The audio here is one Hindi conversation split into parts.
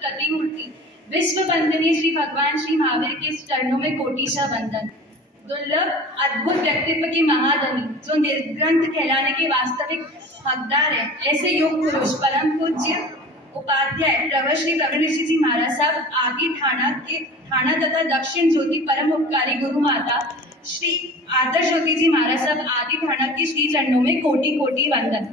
प्रतिमूर्ति विश्व वंदनीय श्री भगवान श्री महावीर के चरणों में कोटिशा वंदन। दुर्लभ अद्भुत व्यक्तित्व के महाधनी जो निर्ग्रंथ कहलाने के वास्तविक हकदार है, ऐसे योग पुरुष परम पूज्य उपाध्याय प्रवर श्री प्रवीण ऋषि जी महाराज साहब आदि ठाणा तथा दक्षिण ज्योति परम उपकारी गुरु माता श्री आदर्श ज्योति जी महाराज साहब आदि ठाणा के श्री चरणों में कोटि कोटि वंदन।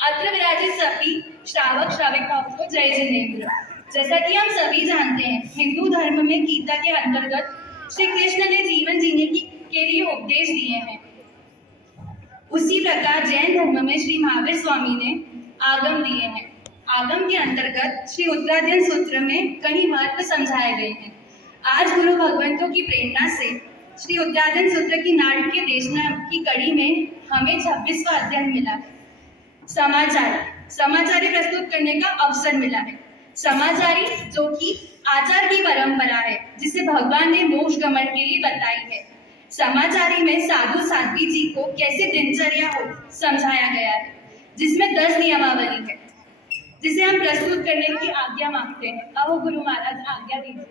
अत्र विराजित सभी श्रावक श्राविकाओं को जय जिनेन्द्र। जैसा कि हम सभी जानते हैं, हिंदू धर्म में गीता के अंतर्गत श्री कृष्ण ने जीवन जीने के लिए उपदेश दिए हैं। उसी प्रकार जैन धर्म में श्री महावीर स्वामी ने आगम दिए हैं। आगम के अंतर्गत श्री उत्तराध्ययन सूत्र में कई महत्व समझाए गए हैं। आज गुरु भगवंतों की प्रेरणा से श्री उत्तराध्ययन सूत्र की नाटकीय देशना की कड़ी में हमें 26वां अध्ययन मिला है। समाचारी प्रस्तुत करने का अवसर मिला है। समाचारी जो कि आचार की परंपरा है, जिसे भगवान ने मोक्ष गमन के लिए बताई है। समाचारी में साधु साध्वी जी को कैसे दिनचर्या हो समझाया गया है, जिसमें 10 नियमावली है, जिसे हम प्रस्तुत करने की आज्ञा मांगते हैं। अब गुरु महाराज आज्ञा दीजिए।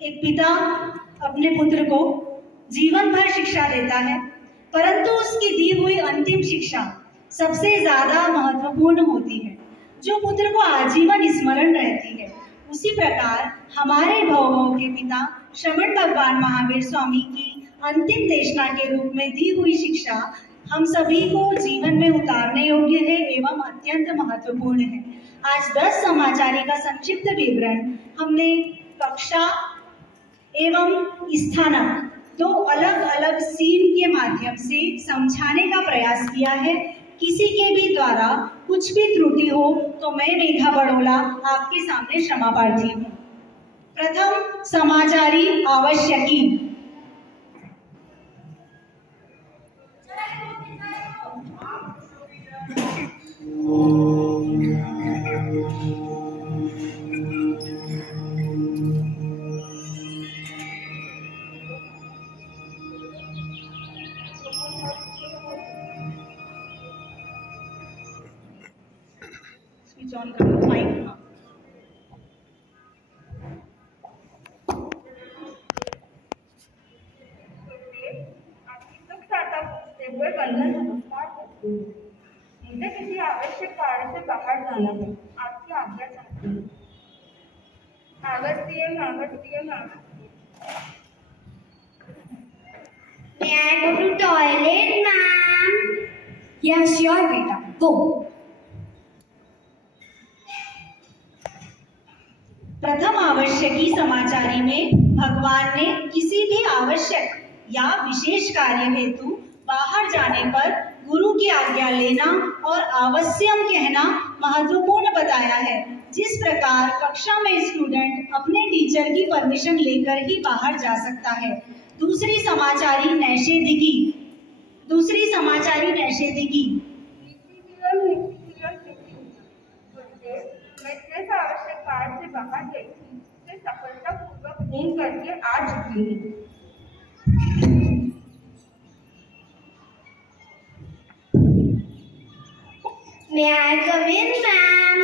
एक पिता अपने पुत्र को जीवन भर शिक्षा देता है, परंतु उसकी दी हुई अंतिम शिक्षा सबसे ज्यादा महत्वपूर्ण होती है, जो पुत्र को आजीवन स्मरण रहती है। उसी प्रकार हमारे भवों के पिता श्रमण भगवान महावीर स्वामी की अंतिम देशना के रूप में दी हुई शिक्षा हम सभी को जीवन में उतारने योग्य है एवं अत्यंत महत्वपूर्ण है। आज 10 समाचारी का संक्षिप्त विवरण हमने कक्षा एवं स्थानक 2 अलग अलग सीन के माध्यम से समझाने का प्रयास किया है। किसी के भी द्वारा कुछ भी त्रुटि हो तो मैं मेघा बड़ोला आपके सामने क्षमा प्रार्थी हूँ। प्रथम समाचारी आवश्यकी। John Fine. मुझे किसी आवश्यक कार्य से बाहर जाना है, आपकी आज्ञा चाहती हूँ। May I go to toilet, ma'am? Yeah, sure, beta. Go. प्रथम आवश्यकी समाचारी में भगवान ने किसी भी आवश्यक या विशेष कार्य हेतु बाहर जाने पर गुरु की आज्ञा लेना और आवश्यम कहना महत्वपूर्ण बताया है। जिस प्रकार कक्षा में स्टूडेंट अपने टीचर की परमिशन लेकर ही बाहर जा सकता है। दूसरी समाचारी नैषेधिकी। मैं जिस आवश्यक कार्य से बाहर गई थी, उसे सफलतापूर्वक पूर्ण करके आ चुकी हूँ। May I come in, ma'am?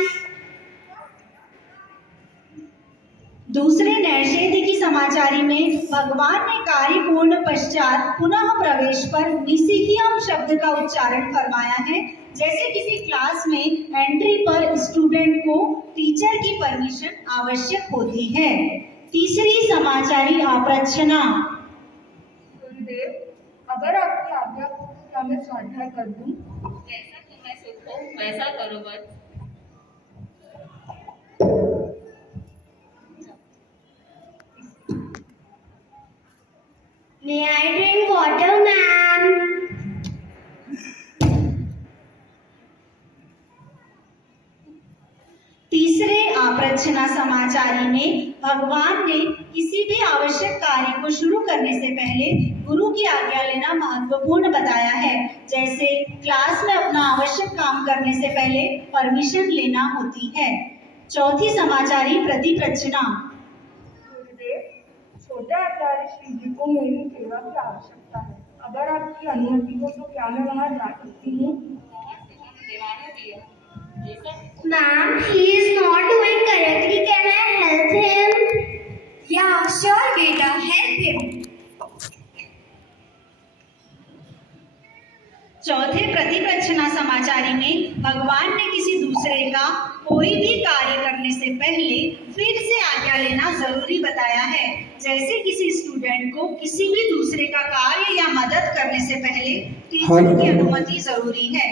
दूसरे नैषेधिकी समाचारी में भगवान ने कार्य पूर्ण पश्चात पुनः प्रवेश पर निसिकियम शब्द का उच्चारण फरमाया है। जैसे किसी क्लास में एंट्री पर स्टूडेंट को टीचर की परमिशन आवश्यक होती है। तीसरी समाचारी आप्रच्छना। गुरुदेव, अगर आपकी आज्ञा हो तो क्या मैं स्वाध्याय कर दूं? जैसा तुम्हें सुख हो वैसा करो बस। May I drink water, ma'am? तीसरे आप्रच्छना समाचारी में भगवान ने किसी भी आवश्यक कार्य को शुरू करने से पहले गुरु की आज्ञा लेना महत्वपूर्ण बताया है। जैसे क्लास में अपना आवश्यक काम करने से पहले परमिशन लेना होती है। चौथी समाचारी प्रतिप्रच्छना। गुरुदेव, छोटे आचार्य श्री जी को मेरी सेवा की आवश्यकता है। अगर आपकी अनुमति हो तो क्या मैं वहाँ जा सकती हूँ? Ma'am, he is not doing correctly. Can I help him? Yeah, sure, beta. Help him. चौथे प्रतिप्रच्छना समाचारी में भगवान ने किसी दूसरे का कोई भी कार्य करने से पहले फिर से आज्ञा लेना जरूरी बताया है। जैसे किसी स्टूडेंट को किसी भी दूसरे का कार्य या मदद करने से पहले टीचर की अनुमति जरूरी है।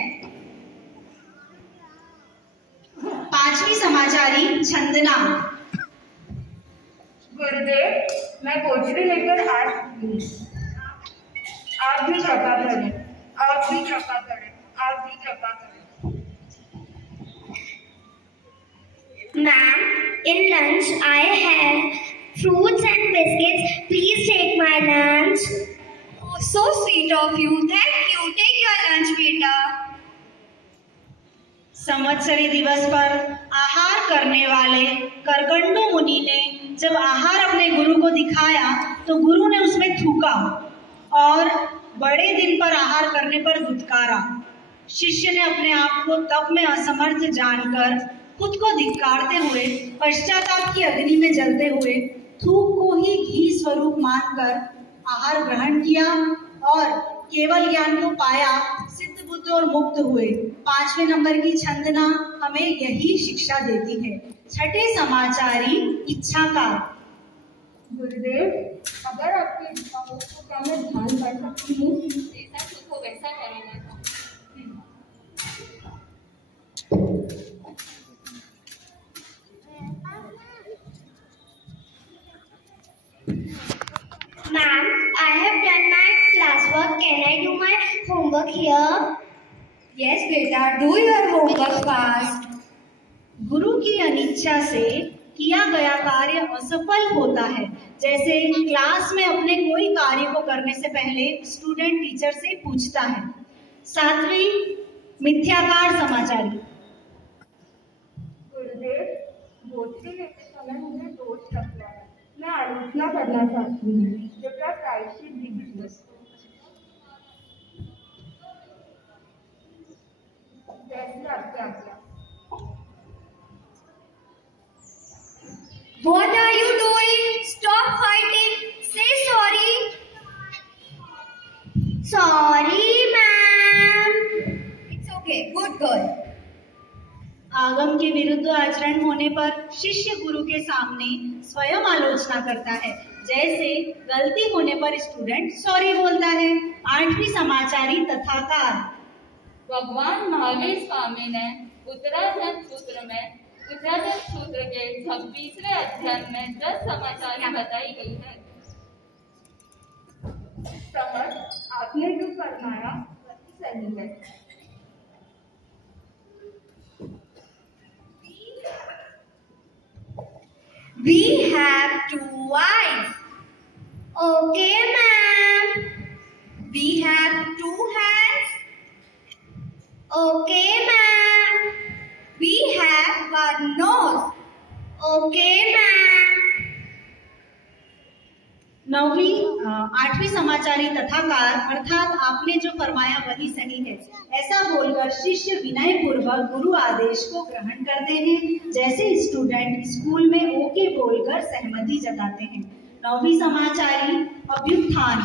पांचवी समाचारी छंदना। गुरुदेव, मैं कोचरी लेकर आ चुकी हूँ। आप भी कृपा करें, आप भी कृपा करें, आप भी कृपा करें। Ma'am, in lunch I have fruits and biscuits. Please take my lunch. Oh, so sweet of you. Thank you. Take your lunch, beta. Samvatsari दिवस पर आहार करने वाले करकंडू मुनि ने जब आहार अपने गुरु को दिखाया तो गुरु ने उसमें थूका और बड़े दिन पर आहार करने पर धुतकारा। शिष्य ने अपने आप को तप में असमर्थ जानकर खुद को धिक्कारते हुए पश्चाताप की अग्नि में जलते हुए थूक को ही घी स्वरूप मानकर आहार ग्रहण किया और केवल ज्ञान को पाया, सिद्ध बुद्ध और मुक्त हुए। 5वें नंबर की छंदना हमें यही शिक्षा देती है। छठे समाचारी इच्छाकार। गुरुदेव, अगर आपकी इच्छा हो तो क्या मैं ध्यान कर सकती हूँ? जैसा सुख हो वैसा करेगा। Ma'am, I have done my classwork. Can I do my homework here? Yes, beta. Do your homework fast. गुरु की अनिच्छा से किया गया कार्य असफल होता है। जैसे क्लास में अपने कोई कार्य को करने से पहले स्टूडेंट टीचर से पूछता है। 7वीं मिथ्याकार समाचारी। गुरुदेव, भोजली लेते समय मुझे दोष लगता है। मैं आलोचना करना चाहती हूँ, कृपया प्रायश्चित दीजिए। जैसे आपकी आज्ञा। What are you doing? Stop fighting. Say sorry. Sorry, ma'am. It's okay. Good girl. आगम के विरुद्ध आचरण होने पर शिष्य गुरु के सामने स्वयं आलोचना करता है। जैसे गलती होने पर स्टूडेंट सॉरी बोलता है। 8वीं समाचारी तथाकार। भगवान महावीर स्वामी ने उत्तराधन सूत्र के 26वें अध्याय में 10 समाचारी बताई गई है। समझ, आपने जो फरमाया वही सही है। We have 2 eyes. Okay, ma'am. We have 2 hands. Okay, ma'am. We have 1 nose. Okay, ma'am. 8वीं समाचारी तथाकार अर्थात आपने जो फरमाया वही सही है। ऐसा बोलकर शिष्य विनय पूर्वक गुरु आदेश को ग्रहण करते हैं। जैसे स्टूडेंट स्कूल में ओके बोलकर सहमति जताते हैं। 9वीं समाचारी अभ्युत्थान।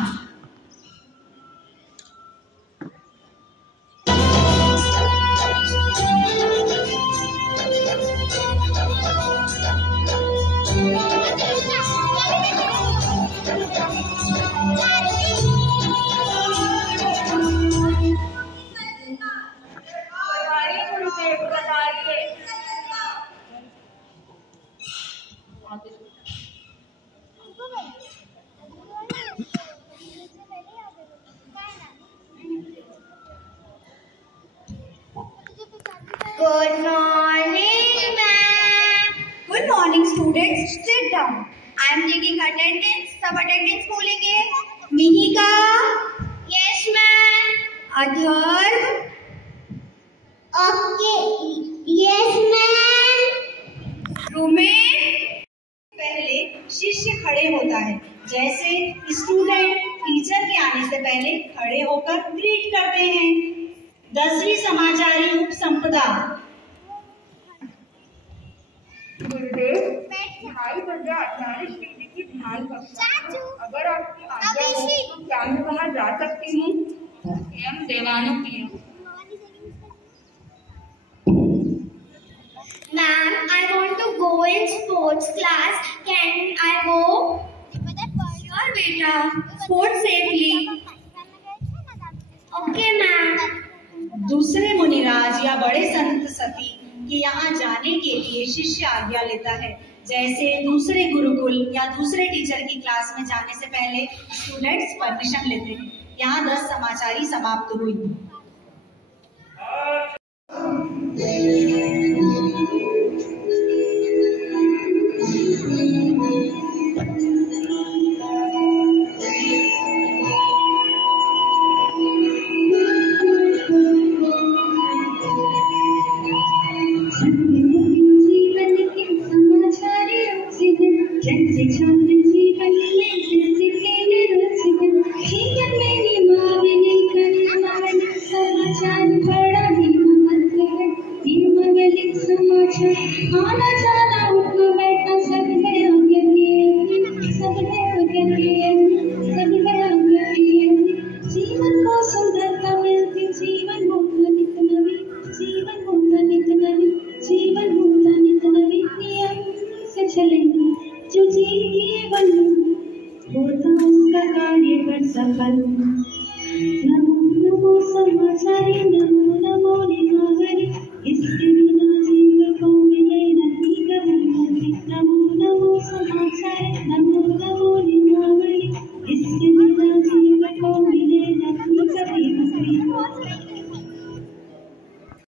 Good morning, ma'am. Good morning, students. Sit down. I am taking attendance. सब attendance बोलेंगे। Mihika. Yes, ma'am. Atharva. Okay. Yes, ma'am. Rumesh. पहले शिष्य खड़े होता है। जैसे स्टूडेंट टीचर के आने से पहले खड़े होकर ग्रीट करते हैं। 10वीं समाचारी उपसंपदा। गुरुदेव, 2:30 बजे आचार्य श्री जी की ध्यान कक्षा। अगर आपकी आज्ञा हो तो क्या मैं वहाँ जा सकती हूँ? एवं देवानुप्रिय। Ma'am, I want to go in sports class. Can I go? Sure, beta. Sports safely. Okay, ma'am. दूसरे मुनिराज या बड़े संत सती के यहाँ जाने के लिए शिष्य आज्ञा लेता है। जैसे दूसरे गुरुकुल या दूसरे टीचर की क्लास में जाने से पहले स्टूडेंट्स परमिशन लेते हैं। यहाँ 10 समाचारी समाप्त हुई। जो जीवन होता उसका कार्य कर सफल।